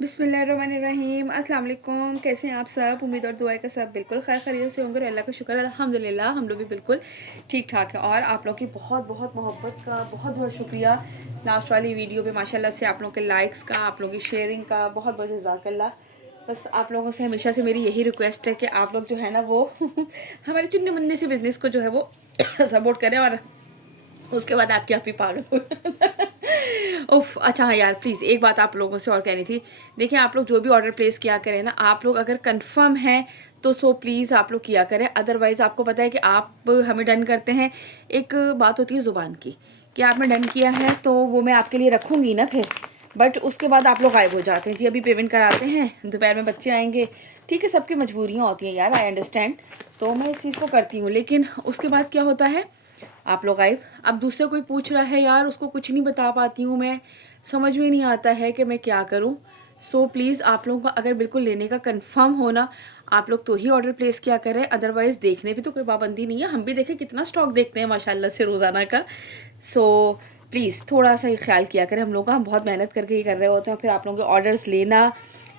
बिस्मिल्लाहिर्रहमानिर्रहीम अस्सलाम वालेकुम। कैसे हैं आप सब? उम्मीद और दुआ है कि सब बिल्कुल खैर खैरियत से होंगे और अल्लाह का शुक्र है अल्हम्दुलिल्लाह हम लोग भी बिल्कुल ठीक ठाक है। और आप लोग की बहुत बहुत मोहब्बत का बहुत बहुत शुक्रिया। लास्ट वाली वीडियो पे माशाल्लाह से आप लोगों के लाइक्स का, आप लोगों की शेयरिंग का बहुत बहुत जज़ाकल्लाह। बस आप लोगों से हमेशा से मेरी यही रिक्वेस्ट है कि आप लोग जो है ना वो हमारे चुन्ने मुन्ने से बिज़नेस को जो है वो सपोर्ट करें और उसके बाद आपके आप ही पागल हो। उफ, अच्छा हाँ यार, प्लीज़ एक बात आप लोगों से और कहनी थी। देखिए, आप लोग जो भी ऑर्डर प्लेस किया करें ना, आप लोग अगर कंफर्म हैं तो सो प्लीज़ आप लोग किया करें। अदरवाइज़ आपको पता है कि आप हमें डन करते हैं, एक बात होती है ज़ुबान की कि आपने डन किया है तो वो मैं आपके लिए रखूँगी ना फिर, बट उसके बाद आप लोग गायब हो जाते हैं। जी अभी पेमेंट कराते हैं, दोपहर में बच्चे आएंगे, ठीक है, सबकी मजबूरियाँ होती हैं यार, आई अंडरस्टैंड, तो मैं इस चीज़ को करती हूँ। लेकिन उसके बाद क्या होता है, आप लोग गायब। अब दूसरे कोई पूछ रहा है यार, उसको कुछ नहीं बता पाती हूँ मैं, समझ में नहीं आता है कि मैं क्या करूँ। सो प्लीज़ आप लोगों का अगर बिल्कुल लेने का कंफर्म होना, आप लोग तो ही ऑर्डर प्लेस किया करें। अदरवाइज़ देखने भी तो कोई पाबंदी नहीं है, हम भी देखें कितना स्टॉक देखते हैं माशाल्लाह से रोज़ाना का। सो प्लीज़ थोड़ा सा ही ख्याल किया करें हम लोग का। हम बहुत मेहनत करके ही कर रहे होते हैं, फिर आप लोगों के ऑर्डर्स लेना,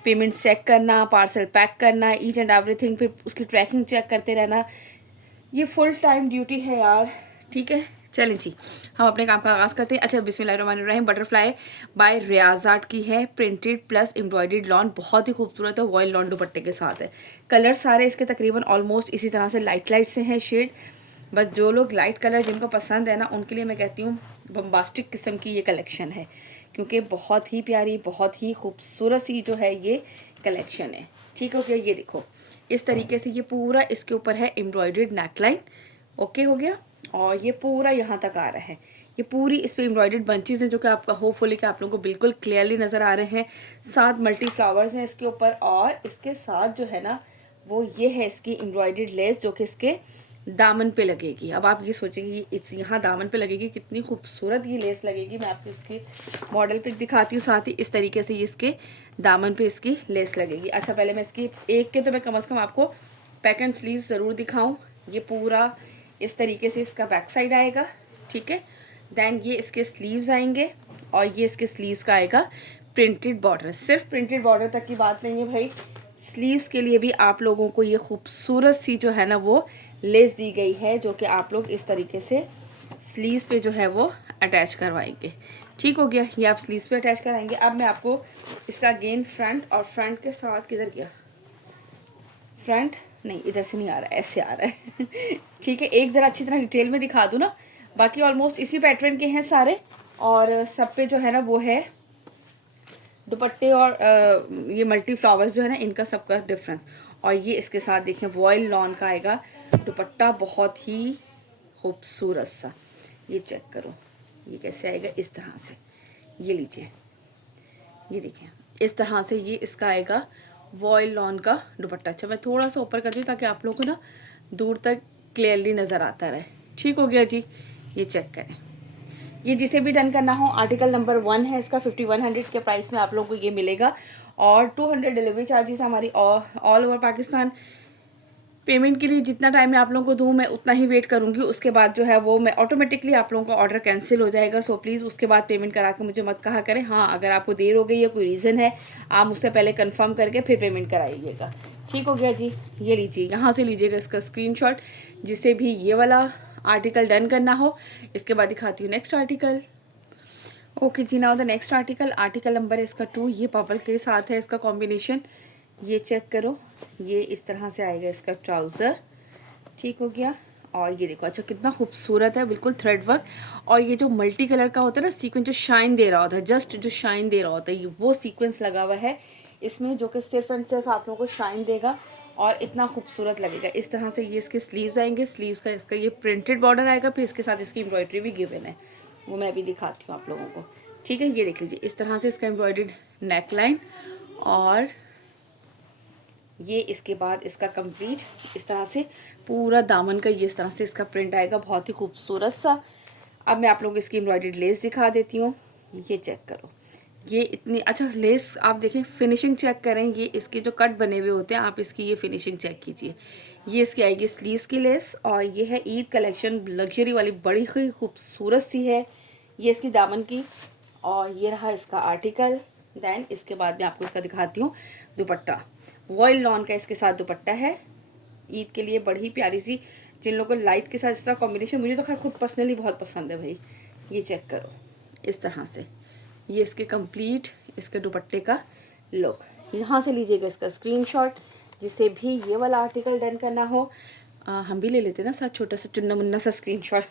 पेमेंट चेक करना, पार्सल पैक करना, ईच एंड एवरीथिंग, फिर उसकी ट्रैकिंग चेक करते रहना, ये फुल टाइम ड्यूटी है यार। ठीक है, चलें जी, हम अपने काम का आगाज़ करते हैं। अच्छा, बिस्मिल्लाहिर्रहमानिर्रहीम। बटरफ्लाई बाय रियाज़ की है, प्रिंटेड प्लस एम्ब्रॉयडर्ड लॉन, बहुत ही खूबसूरत है, वॉयल लॉन दुपट्टे के साथ है। कलर सारे इसके तकरीबन ऑलमोस्ट इसी तरह से लाइट लाइट से हैं शेड। बस जो लोग लाइट कलर जिनको पसंद है ना, उनके लिए मैं कहती हूँ बम्बास्टिक किस्म की ये कलेक्शन है, क्योंकि बहुत ही प्यारी, बहुत ही खूबसूरत सी जो है ये कलेक्शन है। ठीक हो गया, ये देखो इस तरीके से ये पूरा इसके ऊपर है एम्ब्रॉयडर्ड नेकलाइन। ओके हो गया, और ये पूरा यहाँ तक आ रहा है, ये पूरी इस पे एम्ब्रॉयडर्ड बंचेस हैं जो कि आपका होपफुली कि आप लोगों को बिल्कुल क्लियरली नज़र आ रहे हैं। 7 मल्टी फ्लावर्स हैं इसके ऊपर, और इसके साथ जो है ना वो ये है इसकी एम्ब्रॉयडर्ड लेस जो कि इसके दामन पे लगेगी। अब आप ये सोचेंगे इस यहाँ दामन पे लगेगी, कितनी खूबसूरत ये लेस लगेगी। मैं आपको इसकी मॉडल पिक दिखाती हूँ, साथ ही इस तरीके से ये इसके दामन पे इसकी लेस लगेगी। अच्छा, पहले मैं इसकी एक के तो मैं कम से कम आपको पैक एंड स्लीव ज़रूर दिखाऊँ। ये पूरा इस तरीके से इसका बैक साइड आएगा, ठीक है। देन ये इसके स्लीव्स आएंगे, और ये इसके स्लीव्स का आएगा प्रिंटेड बॉर्डर। सिर्फ प्रिंटेड बॉर्डर तक की बात नहीं है भाई, स्लीव्स के लिए भी आप लोगों को ये खूबसूरत सी जो है ना वो लेस दी गई है, जो कि आप लोग इस तरीके से स्लीव्स पे जो है वो अटैच करवाएंगे। ठीक हो गया, ये आप स्लीव्स पे अटैच कराएंगे। अब मैं आपको इसका अगेन फ्रंट, और फ्रंट के साथ किधर गया, फ्रंट नहीं, इधर से नहीं आ रहा है, ऐसे आ रहा है ठीक है, एक ज़रा अच्छी तरह डिटेल में दिखा दूँ ना। बाकी ऑलमोस्ट इसी पैटर्न के हैं सारे, और सब पे जो है ना वो है दुपट्टे, और ये मल्टी फ्लावर्स जो है ना इनका सबका डिफरेंस। और ये इसके साथ देखें वॉयल लॉन का आएगा दुपट्टा, बहुत ही खूबसूरत सा। ये चेक करो, ये कैसे आएगा इस तरह से, ये लीजिए, ये देखें इस तरह से ये इसका आएगा वॉयल लॉन का दुपट्टा। अच्छा, मैं थोड़ा सा ऊपर कर दूँ ताकि आप लोगों को ना दूर तक क्लियरली नज़र आता रहे। ठीक हो गया जी, ये चेक करें। ये जिसे भी डन करना हो, आर्टिकल नंबर 1 है इसका, 5100 के प्राइस में आप लोगों को ये मिलेगा, और 200 डिलीवरी चार्जेस हमारी ऑल ओवर पाकिस्तान। पेमेंट के लिए जितना टाइम मैं आप लोगों को दूँ मैं उतना ही वेट करूँगी, उसके बाद जो है वो मैं ऑटोमेटिकली आप लोगों का ऑर्डर कैंसिल हो जाएगा। सो प्लीज़ उसके बाद पेमेंट करा के मुझे मत कहा करें। हाँ, अगर आपको देर हो गई है, कोई रीज़न है, आप मुझसे पहले कंफर्म करके फिर पेमेंट कराइएगा। ठीक हो गया जी, ये लीजिए, यहाँ से लीजिएगा इसका स्क्रीनशॉट, जिसे भी ये वाला आर्टिकल डन करना हो। इसके बाद दिखाती हूँ नेक्स्ट आर्टिकल। ओके जी, now the next article, article number है इसका 2, ये पर्पल के साथ है इसका कॉम्बिनेशन। ये चेक करो, ये इस तरह से आएगा इसका ट्राउज़र। ठीक हो गया, और ये देखो, अच्छा कितना खूबसूरत है, बिल्कुल थ्रेड वर्क। और ये जो मल्टी कलर का होता है ना सीक्वेंस, जो शाइन दे रहा होता है, जस्ट जो शाइन दे रहा होता है, ये वो सीक्वेंस लगा हुआ है इसमें, जो कि सिर्फ एंड सिर्फ आप लोगों को शाइन देगा और इतना खूबसूरत लगेगा। इस तरह से ये इसके स्लीव्स आएंगे, स्लीव्स का इसका ये प्रिंटेड बॉर्डर आएगा, फिर इसके साथ इसकी एम्ब्रॉयडरी भी गिवन है, वो मैं अभी दिखाती हूँ आप लोगों को। ठीक है, ये देख लीजिए, इस तरह से इसका एम्ब्रॉयडर्ड नेकलाइन, और ये इसके बाद इसका कंप्लीट इस तरह से पूरा दामन का ये इस तरह से इसका प्रिंट आएगा, बहुत ही खूबसूरत सा। अब मैं आप लोगों को इसकी एम्ब्रॉयडर्ड लेस दिखा देती हूँ, ये चेक करो, ये इतनी अच्छा लेस, आप देखें फिनिशिंग चेक करें, ये इसके जो कट बने हुए होते हैं, आप इसकी ये फिनिशिंग चेक कीजिए। ये इसकी आएगी स्लीव्स की लेस, और ये है ईद कलेक्शन लग्जरी वाली, बड़ी ही खूबसूरत सी है ये इसकी दामन की। और ये रहा इसका आर्टिकल, देन इसके बाद मैं आपको इसका दिखाती हूँ दुपट्टा। वॉयल लॉन का इसके साथ दुपट्टा है, ईद के लिए बड़ी प्यारी सी। जिन लोगों को लाइट के साथ इस तरह कॉम्बिनेशन, मुझे तो खैर खुद पर्सनली बहुत पसंद है भाई। ये चेक करो इस तरह से, ये इसके कंप्लीट इसके दुपट्टे का लुक। यहाँ से लीजिएगा इसका स्क्रीनशॉट, जिसे भी ये वाला आर्टिकल डन करना हो। हम भी ले लेते हैं ना साथ छोटा सा चुन्ना मुन्ना सा स्क्रीनशॉट।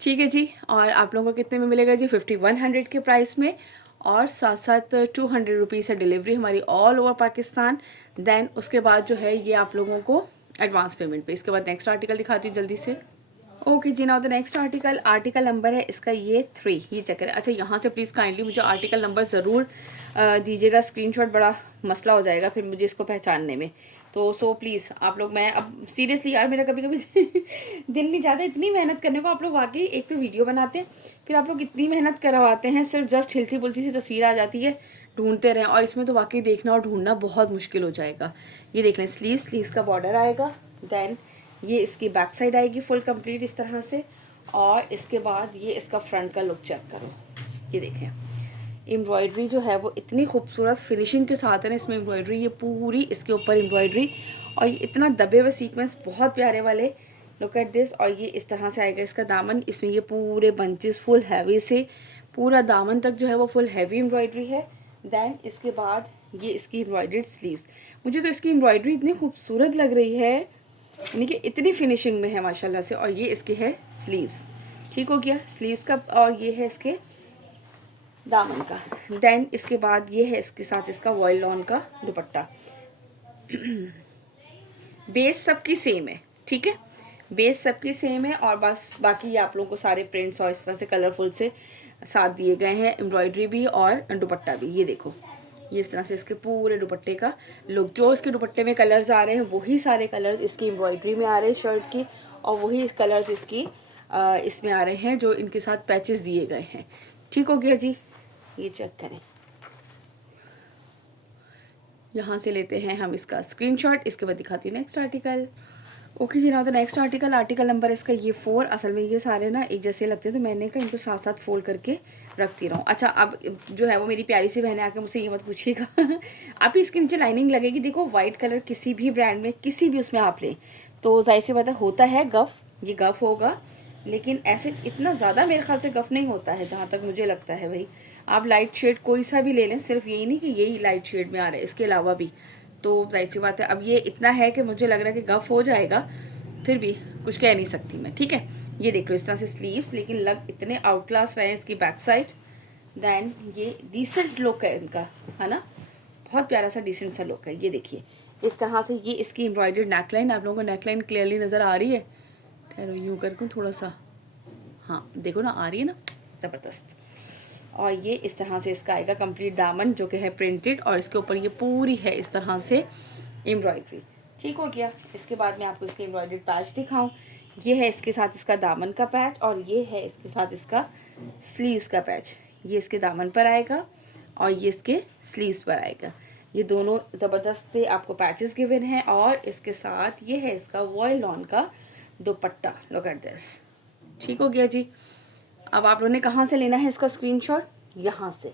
ठीक है जी। और आप लोगों को कितने में मिलेगा जी? 5100 के प्राइस में, और साथ साथ 200 रुपीज़ है डिलीवरी हमारी ऑल ओवर पाकिस्तान। देन उसके बाद जो है ये आप लोगों को एडवांस पेमेंट पे। इसके बाद नेक्स्ट आर्टिकल दिखाती हूँ जल्दी से। ओके जी, now the next article number है इसका ये 3। ये चेक करें। अच्छा, यहाँ से प्लीज़ काइंडली मुझे आर्टिकल नंबर ज़रूर दीजिएगा स्क्रीनशॉट, बड़ा मसला हो जाएगा फिर मुझे इसको पहचानने में। तो सो प्लीज़ आप लोग, मैं अब सीरियसली यार मेरा कभी कभी दिल नहीं चाहता इतनी मेहनत करने को। आप लोग वाकई एक तो वीडियो बनाते हैं, फिर आप लोग इतनी मेहनत करवाते हैं, सिर्फ जस्ट हिलती बुलती सी तस्वीर आ जाती है, ढूंढते रहें। और इसमें तो वाकई देखना और ढूंढना बहुत मुश्किल हो जाएगा। ये देख लें, स्लीव्स का बॉर्डर आएगा। देन ये इसकी बैक साइड आएगी फुल कंप्लीट इस तरह से। और इसके बाद ये इसका फ्रंट का लुक चेक करो। ये देखें, एम्ब्रॉयडरी जो है वो इतनी खूबसूरत फिनिशिंग के साथ है ना इसमें एम्ब्रॉयडरी, ये पूरी इसके ऊपर एम्ब्रॉयडरी, और ये इतना दबे हुए सीक्वेंस बहुत प्यारे वाले। Look at this. और ये इस तरह से आएगा इसका दामन। इसमें ये पूरे बंचेस फुल हैवी से, पूरा दामन तक जो है वो फुल हैवी एम्ब्रॉयडरी है। देन इसके बाद ये इसकी एम्ब्रॉयडर्ड स्लीव्स। मुझे तो इसकी एम्ब्रॉयडरी इतनी खूबसूरत लग रही है, यानी कि इतनी फिनिशिंग में है माशाल्लाह से। और ये इसके है स्लीव्स। ठीक हो गया स्लीव्स का। और ये है इसके दामन का। देन इसके बाद ये है इसके साथ इसका वॉयल लॉन का दुपट्टा। बेस सबकी सेम है, ठीक है, बेस सबकी सेम है। और बस बाकी ये आप लोगों को सारे प्रिंट्स और इस तरह से कलरफुल से साथ दिए गए हैं, एम्ब्रॉयडरी भी और दुपट्टा भी। ये देखो, ये इस तरह से इसके पूरे दुपट्टे का लुक। जो इसके दुपट्टे में कलर्स आ रहे हैं वही सारे कलर्स इसकी एम्ब्रॉयडरी में आ रहे हैं शर्ट की, और वही कलर्स इसकी इसमें आ रहे हैं जो इनके साथ पैचेस दिए गए हैं। ठीक हो गया जी। ये चेक करें, यहाँ से लेते हैं हम इसका स्क्रीनशॉट। इसके बाद दिखाती हूँ नेक्स्ट आर्टिकल। ओके जी, now the next article number इसका ये 4। असल में ये सारे ना एक जैसे लगते हैं, तो मैंने कहा इनको साथ साथ फोल्ड करके रखती रहूँ। अच्छा, अब जो है वो मेरी प्यारी सी बहनें आके मुझसे ये मत पूछिएगा। आप इसके नीचे लाइनिंग लगेगी। देखो, वाइट कलर किसी भी ब्रांड में किसी भी उसमें आप लें तो जाहिर सी बात है होता है गफ, ये गफ होगा, लेकिन ऐसे इतना ज़्यादा मेरे ख्याल से गफ नहीं होता है जहाँ तक मुझे लगता है। भाई आप लाइट शेड कोई सा भी ले लें, सिर्फ यही नहीं कि यही लाइट शेड में आ रहा है, इसके अलावा भी तो जाहिर सी बात है। अब ये इतना है कि मुझे लग रहा है कि गफ हो जाएगा, फिर भी कुछ कह नहीं सकती मैं। ठीक है, ये देख लो इस तरह से स्लीव्स, लेकिन लग इतने आउट क्लास रहे हैं इसकी बैक साइड। देन ये डिसेंट लुक है इनका, है ना, बहुत प्यारा सा डिसेंट सा लुक है। ये देखिए इस तरह से ये इसकी एम्ब्रॉयडर्ड नेकलाइन। आप लोगों को नेकलाइन क्लियरली नज़र आ रही है? ठहरो यूँ कर थोड़ा सा, हाँ देखो ना, आ रही है ना, ज़बरदस्त। और ये इस तरह से इसका आएगा कंप्लीट दामन, जो कि है प्रिंटेड, और इसके ऊपर ये पूरी है इस तरह से एम्ब्रॉयडरी। ठीक हो गया। इसके बाद मैं आपको इसके एम्ब्रॉयडर्ड पैच दिखाऊं। ये है इसके साथ इसका दामन का पैच, और ये है इसके साथ इसका स्लीव्स का पैच। ये इसके दामन पर आएगा और ये इसके स्लीव्स पर आएगा। ये दोनों ज़बरदस्त से आपको पैचेस गिवन हैं। और इसके साथ ये है इसका वॉयल लॉन का दुपट्टा। Look at this. ठीक हो गया जी। अब आप लोगों ने कहाँ से लेना है इसका स्क्रीनशॉट? यहाँ से।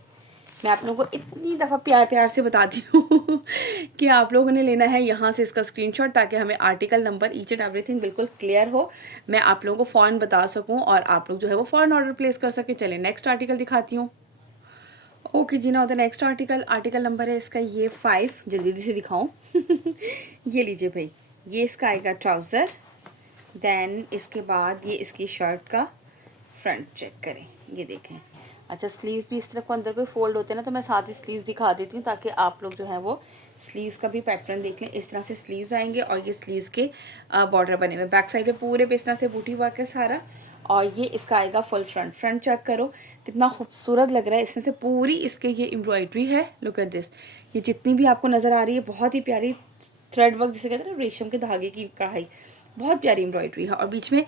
मैं आप लोगों को इतनी दफ़ा प्यार प्यार से बताती हूँ कि आप लोगों ने लेना है यहाँ से इसका स्क्रीनशॉट, ताकि हमें article number each and everything बिल्कुल क्लियर हो, मैं आप लोगों को फ़ौरन बता सकूँ और आप लोग जो है वो फ़ौरन ऑर्डर प्लेस कर सकें। चलिए नेक्स्ट आर्टिकल दिखाती हूँ। ओके जी, now the next article number है इसका ये 5। जल्दी से दिखाऊँ। ये लीजिए भाई, ये इसका आएगा ट्राउज़र। देन इसके बाद ये इसकी शर्ट का फ्रंट चेक करें, ये देखें। अच्छा, स्लीव्स भी इस तरफ को अंदर कोई फोल्ड होते हैं ना, तो मैं साथ ही स्लीव्स दिखा देती हूँ ताकि आप लोग जो है वो स्लीव्स का भी पैटर्न देख लें। इस तरह से स्लीव्स आएंगे और ये स्लीव्स के बॉर्डर बने हुए, बैक साइड पे पूरे पे इस तरह से बूटी वर्क है सारा। और ये इसका आएगा फुल फ्रंट चेक करो कितना खूबसूरत लग रहा है। इसमें से पूरी इसके ये एम्ब्रॉयडरी है। Look at this. ये जितनी भी आपको नज़र आ रही है बहुत ही प्यारी थ्रेड वर्क, जिसे कहते हैं ना रेशम के धागे की कढ़ाई, बहुत प्यारी एम्ब्रॉयडरी है। और बीच में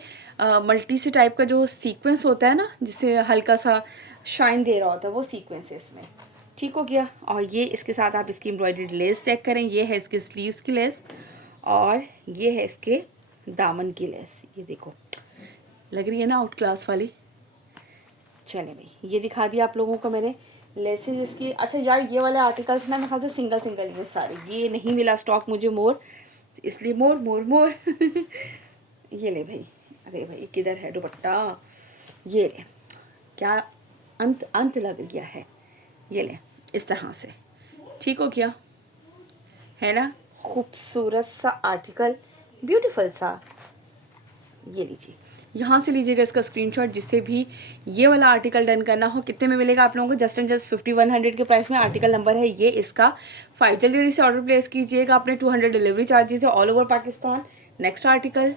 मल्टी से टाइप का जो सीक्वेंस होता है ना, जिससे हल्का सा शाइन दे रहा होता है, वो सीक्वेंस है इसमें। ठीक हो गया। और ये इसके साथ आप इसकी एम्ब्रॉयडर्ड लेस चेक करें। ये है इसके स्लीव्स की लेस और ये है इसके दामन की लेस। ये देखो, लग रही है ना आउट क्लास वाली। चले भाई, ये दिखा दिया आप लोगों को मैंने लेसेस इसकी। अच्छा यार ये वाले आर्टिकल्स ना मेरे ख्याल से सिंगल सिंगल ही सारे, ये नहीं मिला स्टॉक मुझे मोर, इसलिए मोर मोर मोर ये ले भाई, अरे भाई किधर है दुपट्टा, ये ले, क्या अंत अंत लग गया है, ये ले इस तरह से, ठीक हो गया है ना, खूबसूरत सा आर्टिकल, ब्यूटीफुल सा। ये लीजिए, यहाँ से लीजिएगा इसका स्क्रीनशॉट, जिससे भी ये वाला आर्टिकल डन करना हो। कितने में मिलेगा आप लोगों को? जस्ट एंड जस्ट 5100 के प्राइस में। आर्टिकल नंबर है ये इसका 5। जल्दी जल्दी से ऑर्डर प्लेस कीजिएगा अपने। 200 डिलीवरी चार्जेस है all over Pakistan. Next article,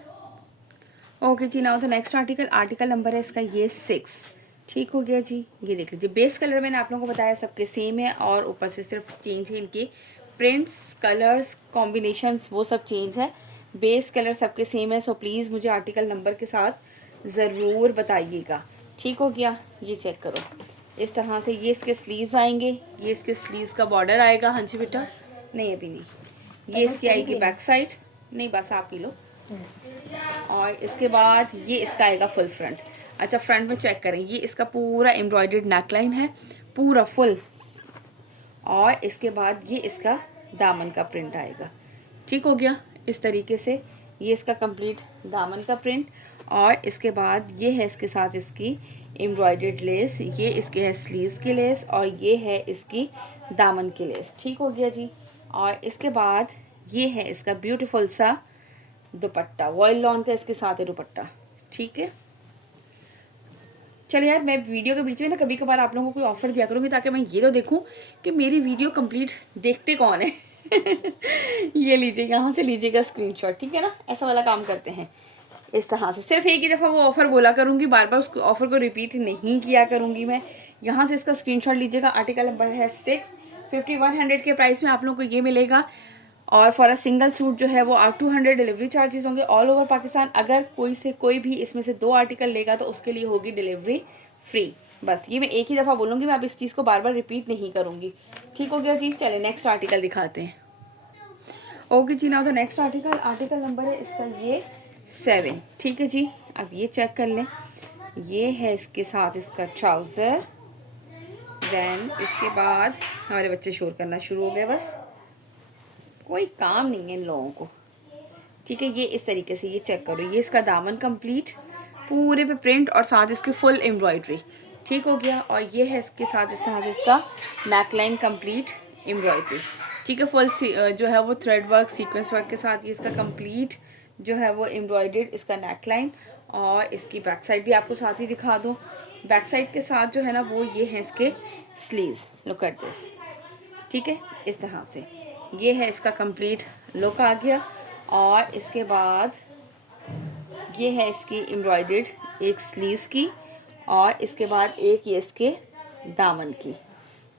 okay जी, नाउ तो नेक्स्ट आर्टिकल, आर्टिकल नंबर है इसका ये 6। ठीक हो गया जी। ये देख लीजिए, बेस कलर मैंने आप लोगों को बताया सबके सेम है, और ऊपर से सिर्फ चेंज है इनके प्रिंट्स, कलर्स, कॉम्बिनेशंस, वो सब चेंज है। बेस कलर सबके सेम है। सो प्लीज़ मुझे आर्टिकल नंबर के साथ ज़रूर बताइएगा। ठीक हो गया। ये चेक करो, इस तरह से ये इसके स्लीव्स आएंगे, ये इसके स्लीव्स का बॉर्डर आएगा। हाँ जी बेटा, नहीं अभी नहीं। ये इसकी आएगी बैक साइड, नहीं बस आप पी लो। और इसके बाद ये इसका आएगा फुल फ्रंट। अच्छा फ्रंट में चेक करें, ये इसका पूरा एम्ब्रॉयडर्ड नेकलाइन है, पूरा फुल। और इसके बाद ये इसका दामन का प्रिंट आएगा। ठीक हो गया, इस तरीके से ये इसका कंप्लीट दामन का प्रिंट। और इसके बाद ये है इसके साथ इसकी एम्ब्रॉयडर्ड लेस, ये इसके है स्लीव्स की लेस, और ये है इसकी दामन की लेस। ठीक हो गया जी। और इसके बाद ये है इसका ब्यूटीफुल सा दुपट्टा, वॉयल लॉन का इसके साथ है दुपट्टा। ठीक है, चलिए यार, मैं वीडियो के बीच में ना कभी कभार आप लोगों को कोई ऑफर दिया करूँगी, ताकि मैं ये तो देखूँ कि मेरी वीडियो कंप्लीट देखते कौन है। ये लीजिए, यहाँ से लीजिएगा स्क्रीनशॉट, ठीक है ना, ऐसा वाला काम करते हैं। इस तरह से सिर्फ एक ही दफ़ा वो ऑफ़र बोला करूँगी, बार बार उस ऑफ़र को रिपीट नहीं किया करूँगी मैं। यहाँ से इसका स्क्रीनशॉट लीजिएगा। आर्टिकल नंबर है 6। 5100 के प्राइस में आप लोगों को ये मिलेगा। और फॉर अ सिंगल सूट जो है वो 200 डिलीवरी चार्जेस होंगे ऑल ओवर पाकिस्तान। अगर कोई भी इसमें से 2 आर्टिकल लेगा तो उसके लिए होगी डिलीवरी फ्री। बस ये मैं एक ही दफ़ा बोलूँगी, मैं अब इस चीज़ को बार बार रिपीट नहीं करूँगी। ठीक हो गया जी। चले नेक्स्ट आर्टिकल दिखाते हैं। ओके जी, now the next article, article number है इसका ये 7। ठीक है जी, अब ये चेक कर लें। ये है इसके साथ इसका ट्राउज़र। देन इसके बाद हमारे बच्चे शोर करना शुरू हो गए, बस कोई काम नहीं है इन लोगों को। ठीक है, ये इस तरीके से, ये चेक करो, ये इसका दामन कंप्लीट, पूरे पे प्रिंट और साथ इसके फुल एम्ब्रॉयडरी। ठीक हो गया। और ये है इसके साथ इस तरह से इसका नेकलाइन कंप्लीट एम्ब्रॉयडरी। ठीक है, फुल जो है वो थ्रेड वर्क, सीक्वेंस वर्क के साथ ये इसका कंप्लीट जो है वो एम्ब्रॉयडर्ड इसका नेकलाइन। और इसकी बैक साइड भी आपको साथ ही दिखा दूँ। बैक साइड के साथ जो है ना वो ये है इसके स्लीव्स, लुक एट दिस। ठीक है, इस तरह से ये है इसका कंप्लीट लुक आ गया। और इसके बाद ये है इसकी एम्ब्रॉयडर्ड एक स्लीव्स की, और इसके बाद एक ये इसके दामन की।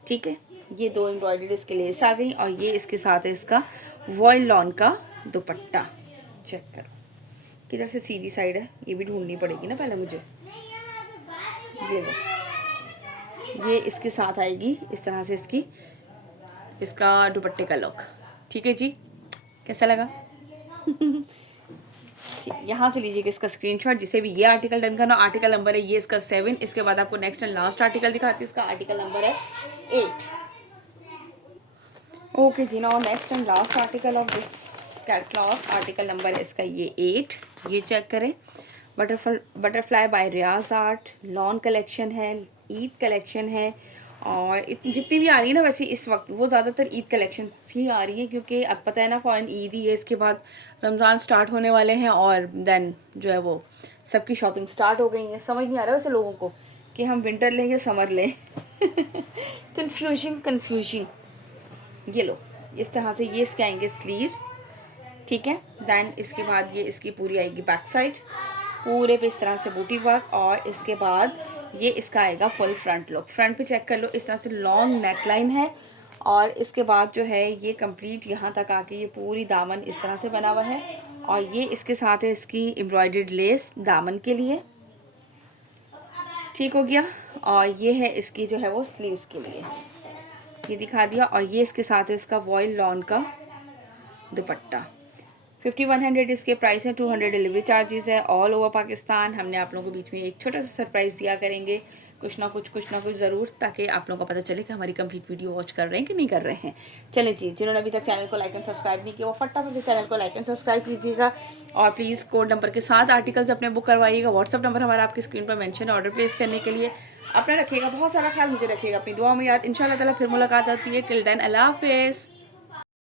ठीक है, ये 2 एम्ब्रॉयडर्ड इसके लेस आ गई। और ये इसके साथ है इसका वॉयल लॉन का दुपट्टा। चेक करो किधर से सीधी साइड है, ये भी ढूंढनी पड़ेगी ना पहले मुझे। ये लो, ये इसके साथ आएगी इस तरह से इसका दुपट्टे का लुक। ठीक है जी, कैसा लगा? यहाँ से लीजिएगा इसका स्क्रीनशॉट, जिसे भी ये आर्टिकल डन करना। आर्टिकल नंबर है ये इसका 7। इसके बाद आपको नेक्स्ट एंड लास्ट आर्टिकल दिखाती हूँ, इसका आर्टिकल नंबर है 8। ओके जी, now next and last article of this catalogue, article number है इसका ये 8। ये चेक करें, butterfly by Riaz art, lawn collection है, ईद कलेक्शन है। और जितनी भी आ रही है ना वैसे इस वक्त वो ज़्यादातर ईद कलेक्शन ही आ रही है, क्योंकि अब पता है ना फॉरन ईद ही है, इसके बाद रमज़ान स्टार्ट होने वाले हैं, और देन जो है वो सबकी शॉपिंग स्टार्ट हो गई है। समझ नहीं आ रहा वैसे लोगों को कि हम विंटर लें या समर लें। कन्फ्यूजिंग। ये लो, इस तरह से ये इसके आएंगे स्लीव्स। ठीक है, देन इसके बाद ये इसकी पूरी आएगी बैक साइड, पूरे पे इस तरह से बूटी वर्क। और इसके बाद ये इसका आएगा फुल फ्रंट लुक। फ्रंट पे चेक कर लो, इस तरह से लॉन्ग नेकलाइन है। और इसके बाद जो है ये कंप्लीट यहाँ तक आके ये पूरी दामन इस तरह से बना हुआ है। और ये इसके साथ है इसकी एम्ब्रॉयडर्ड लेस दामन के लिए। ठीक हो गया। और ये है इसकी जो है वो स्लीव्स के लिए, ये दिखा दिया। और ये इसके साथ है इसका वॉयल लॉन का दुपट्टा। 5100 इसके प्राइस है, 200 डिलीवरी चार्जेस है ऑल ओवर पाकिस्तान। हमने आप लोगों को बीच में एक छोटा सा सरप्राइज़ दिया करेंगे, कुछ ना कुछ ज़रूर, ताकि आप लोगों को पता चले कि हमारी कंप्लीट वीडियो वॉच कर रहे हैं कि नहीं कर रहे हैं। चलें जी, जिन्होंने अभी तक चैनल को लाइक एंड सब्सक्राइब नहीं किया वो फटाफट से चैनल को लाइक एंड सब्सक्राइब कीजिएगा, और प्लीज़ कोड नंबर के साथ आर्टिकल्स अपने बुक करवाइएगा। व्हाट्सअप नंबर हमारा आपकी स्क्रीन पर मेंशन है ऑर्डर प्लेस करने के लिए। अपना रखिएगा बहुत सारा ख्याल, मुझे रखिएगा अपनी दुआ में याद। इंशाल्लाह ताला फिर मुलाकात आती है। टिल देन अल्लाह हाफिज़।